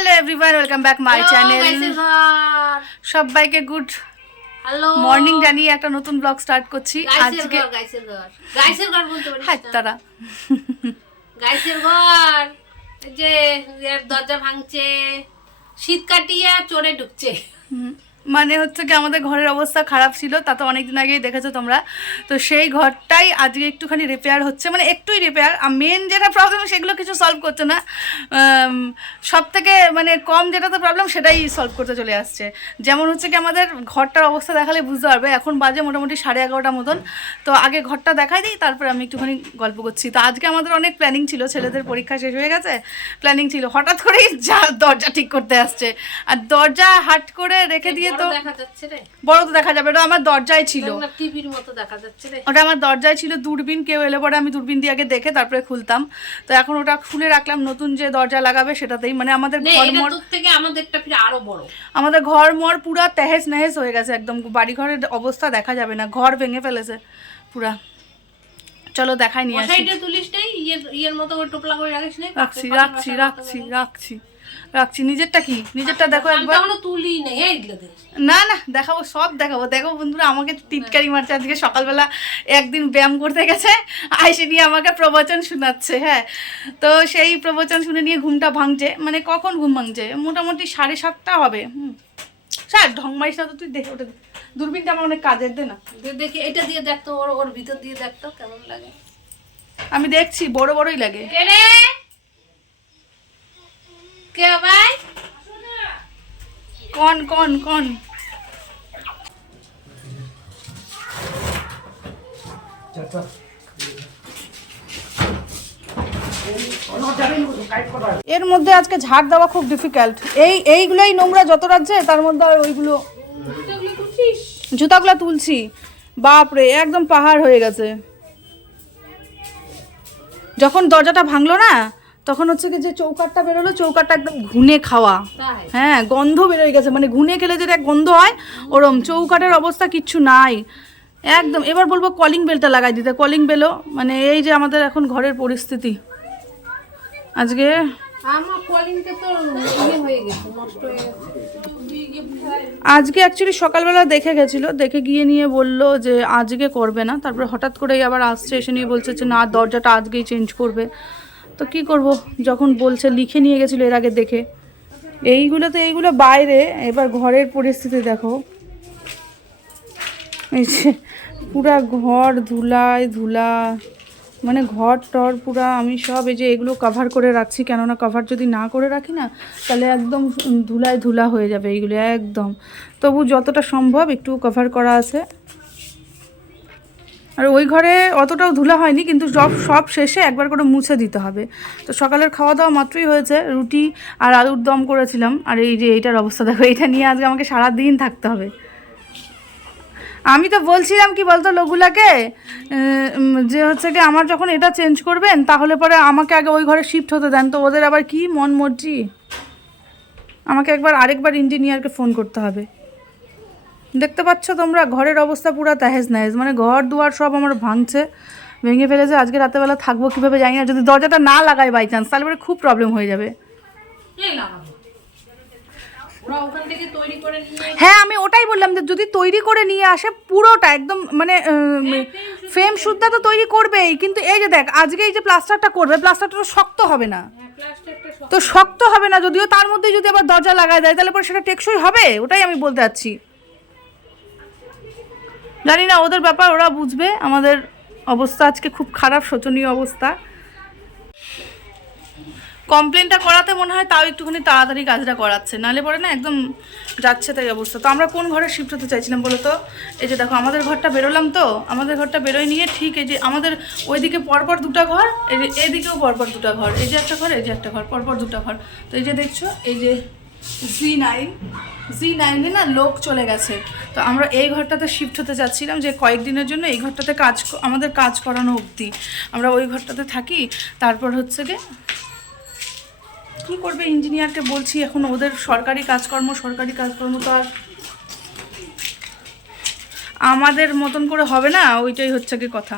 Hello everyone welcome back my channel সবাইকে good hello morning জানিয়ে একটা নতুন ব্লগ স্টার্ট করছি। আজকে ঘর গাইসের ঘর গাইসের ঘর বলতে পারিস হ্যাঁ তারা। গাইসের ঘর যে দরজা ভাঙছে। শীত কাটিয়ে চোরে ঢুকছে। মানে হচ্ছে কি আমাদের ঘরের অবস্থা খারাপ ছিল, তা তো অনেকদিন আগেই দেখেছ তোমরা। তো সেই ঘরটাই আজকে একটুখানি রিপেয়ার হচ্ছে মানে একটুই রিপেয়ার আর মেন যেটা প্রবলেম সেগুলো কিছু সলভ করছে না। সব থেকে মানে কম যেটাতে প্রবলেম সেটাই সলভ করতে চলে আসছে। যেমন হচ্ছে কি আমাদের ঘরটার অবস্থা দেখালে বুঝতে পারবে, এখন বাজে মোটামুটি সাড়ে এগারোটা মতন। তো আগে ঘরটা দেখাই দিই, তারপরে আমি একটুখানি গল্প করছি। তো আজকে আমাদের অনেক প্ল্যানিং ছিল, ছেলেদের পরীক্ষা শেষ হয়ে গেছে প্ল্যানিং ছিল, হঠাৎ করেই যা দরজা ঠিক করতে আসছে। আর দরজা হাট করে রেখে দিয়ে তো বড় দেখা যাচ্ছে রে। বড় তো দেখা যাবে ওটা আমার দরজায় ছিল। টিভির মতো দেখা যাচ্ছে রে। ওটা আমার দরজায় ছিল দূরবীন কেউ এলে পরে আমি দূরবীন দিয়ে আগে দেখে তারপরে খুলতাম। তো এখন ওটা খুলে রাখলাম নতুন যে দরজা লাগাবে সেটাতেই। মানে আমাদের নে ঘর এটা মর তোর থেকে আমাদেরটা ফিরে আরও বড়। আমাদের ঘর মর পুরা তেহেস নেহেস হয়ে গেছে একদম। বাড়ি ঘরের অবস্থা দেখা যাবে না ঘর ভেঙে ফেলেছে পুরা। চলো দেখাই নিয়ে আসি। তুলিস ইয়ের মতো টোপলা করে রাখিস রাখছি রাখছি রাখছি রাখছি। রাখছি। নিজেরটা কি? নিজেরটা দেখো একবার। তুলি না না দেখাবো সব দেখাবো। দেখো বন্ধুরা আমাকে টিটকারি মারছে। আজকে সকালবেলা একদিন ব্যায়াম করতে গেছে। আইসে নিয়ে আমাকে প্রবচন শোনাচ্ছে হ্যাঁ। তো সেই প্রবচন শুনে নিয়ে ঘুমটা ভাঙছে। মানে কখন ঘুম ভাঙছে? মোটামুটি সাড়ে সাতটা হবে। হুম। স্যার ঢং না তো তুই দেখে ওটা দূরবীনটা আমার অনেক কাজের দে না। দেখি এটা দিয়ে দেখতো ওর ওর ভিতর দিয়ে দেখতো কেমন লাগে। আমি দেখছি বড় বড়ই লাগে। কে ভাই? কন কন কন? এর মধ্যে আজকে ঝাড় দেওয়া খুব ডিফিকাল্ট এই, এইগুলোই নোংরা যত রাজ্যে তার মধ্যে আর ওইগুলো জুতাগুলো তুলছি। বাপরে, একদম পাহাড় হয়ে গেছে। যখন দরজাটা ভাঙলো না তখন হচ্ছে কি যে চৌকাটটা বেরোলো চৌকাটটা একদম ঘুনে খাওয়া। হ্যাঁ গন্ধ বেরোয় গেছে মানে ঘুনে খেলে যেটা গন্ধ হয় ওরম। চৌকাটের অবস্থা কিচ্ছু নাই। একদম এবার বলব কলিং বেলটা লাগাই দিতে। কলিং বেলও মানে এই যে আমাদের এখন ঘরের পরিস্থিতি। আজকে ইয়ে আজকে অ্যাকচুয়ালি সকালবেলা দেখে গেছিল দেখে গিয়ে নিয়ে বলল যে আজকে করবে না। তারপরে হঠাৎ করেই আবার আসছে এসে নিয়ে বলছে যে না দরজাটা আজকেই চেঞ্জ করবে। তো কি করব? যখন বলছে লিখে নিয়ে গেছিল এর আগে দেখে। এইগুলো তো এইগুলো বাইরে, এবার ঘরের পরিস্থিতি দেখো। এই যে পুরা ঘর ধুলায় ধুলা মানে ঘর টর পুরা আমি সব এই যে এগুলো কভার করে রাখছি, কেননা কভার যদি না করে রাখি না, তাহলে একদম ধুলায় ধুলা হয়ে যাবে এইগুলো একদম। তবু যতটা সম্ভব একটু কভার করা আছে। আর ওই ঘরে অতটাও ধুলা হয়নি, কিন্তু সব সব শেষে একবার করে মুছে দিতে হবে। তো সকালের খাওয়া দাওয়া মাত্রই হয়েছে, রুটি আর আলুর দম করেছিলাম। আর এই যে এইটার অবস্থা, দেখো, এইটা নিয়ে আজকে আমাকে সারা দিন থাকতে হবে। আমি তো বলছিলাম কি বলতো লঘুলাকে যে হচ্ছে কি আমার যখন এটা চেঞ্জ করবেন, তাহলে পরে আমাকে আগে ওই ঘরে শিফট হতে দেন। তো ওদের আবার কি মন মর্জি আমাকে একবার আরেকবার ইঞ্জিনিয়ারকে ফোন করতে হবে। দেখতে পাচ্ছ তোমরা ঘরের অবস্থা পুরো তেহেজ নাহেজ। মানে ঘর দুয়ার সব আমার ভাঙছে ভেঙে ফেলেছে। আজকে রাতেবেলা থাকব কীভাবে জানি না যদি দরজাটা না লাগাই বাই চান্স তাহলে পরে খুব প্রবলেম হয়ে যাবে। হ্যাঁ আমি ওটাই বললাম যে যদি তৈরি করে নিয়ে আসে পুরোটা একদম মানে ফ্রেম সুদ্ধা তো তৈরি করবেই কিন্তু এই যে দেখ আজকে এই যে প্লাস্টারটা করবে প্লাস্টারটা তো শক্ত হবে না। তো শক্ত হবে না যদিও তার মধ্যে যদি আবার দরজা লাগায় দেয় তাহলে পরে সেটা টেকসই হবে? ওটাই আমি বলতে চাচ্ছি জানি না, ওদের ব্যাপার, ওরা বুঝবে। আমাদের অবস্থা আজকে খুব খারাপ, শোচনীয় অবস্থা। কমপ্লেনটা করাতে মনে হয় তাও একটুখানি তাড়াতাড়ি কাজটা করাচ্ছে। নাহলে পরে না একদম যাচ্ছে তাই অবস্থা। তো আমরা কোন ঘরে শিফট হতে চাইছিলাম বলো তো? এই যে দেখো, আমাদের ঘরটা বেরোলাম তো, আমাদের ঘরটা বেরোয় নিয়ে ঠিক এই যে আমাদের ওইদিকে পরপর দুটো ঘর এই যে এদিকেও পরপর দুটো ঘর, এই যে একটা ঘর, এই যে একটা ঘর, পরপর দুটো ঘর। তো এই যে দেখছ, এই যে জি নাইন জি নাইনে না লোক চলে গেছে। তো আমরা এই ঘরটাতে শিফট হতে চাচ্ছিলাম যে কয়েকদিনের জন্য এই ঘরটাতে কাজ আমাদের কাজ করানো অবধি। আমরা ওই ঘরটাতে থাকি, তারপর হচ্ছে গিয়ে কি করবে ইঞ্জিনিয়ারকে বলছি, এখন ওদের সরকারি কাজকর্ম সরকারি কাজকর্ম তো আর আমাদের মতন করে হবে না, ওইটাই হচ্ছে কি কথা।